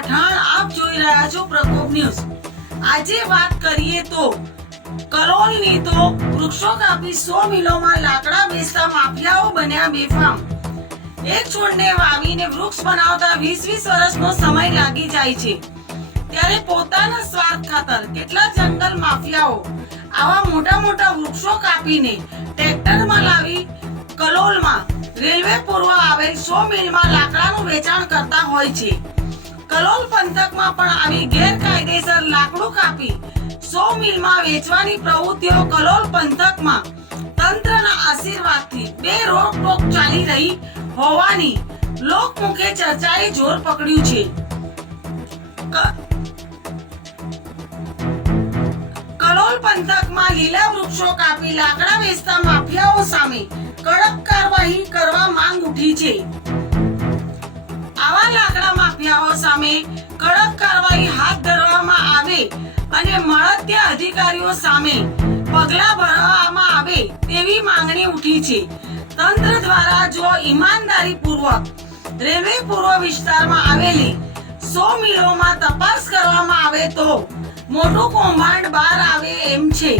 પઠાણ, આપ જોઈ રહ્યા છો પ્રકોપ ન્યૂઝ। આજે વાત કરીએ તો કલોલની તો વૃક્ષો કાપી 100 મિલોમાં લાકડા વેચતા માફિયાઓ બન્યા બેફામ। એક છોડને વાવીને વૃક્ષ બનાવતા 20-20 વર્ષનો સમય લાગી જાય છે, ત્યારે પોતાના સ્વાર્થ ખાતર કેટલા જંગલ માફિયાઓ આવા મોટા મોટા વૃક્ષો કાપીને ટ્રેક્ટરમાં લાવી કલોલમાં રેલવે પૂર્વ આવેલ 100 મિલમાં લાકડાનું વેચાણ કરતા હોય છે। કલોલ પંથકમાં પણ આવી ગેરકાયદેસર લાકડું કાપી 100 મિલમાં વેચવાની પ્રવૃત્તિઓ કલોલ પંથકમાં તંત્રના આશીર્વાદથી બે રોકટોક ચાલી રહી હોવાની લોકમુખે ચર્ચાએ જોર પકડ્યું છે। કલોલ પંથકમાં લીલા વૃક્ષો કાપી લાકડા વેચતા માફિયાઓ સામે કડક કાર્યવાહી કરવા માંગ ઉઠી છે। આવા લાકડા માફિયાઓ સામે કડક કાર્યવાહી હાથ ધરવામાં આવે અને મળતિયા અધિકારીઓ સામે પગલાં ભરવામાં આવે તેવી માંગણી ઉઠી છે। તંત્ર દ્વારા જો ઈમાનદારીપૂર્વક રેલવે પૂર્વ વિસ્તારમાં આવેલી 100 મિલોમાં તપાસ કરવામાં આવે તો મોટું કૌભાંડ બહાર આવે એમ છે।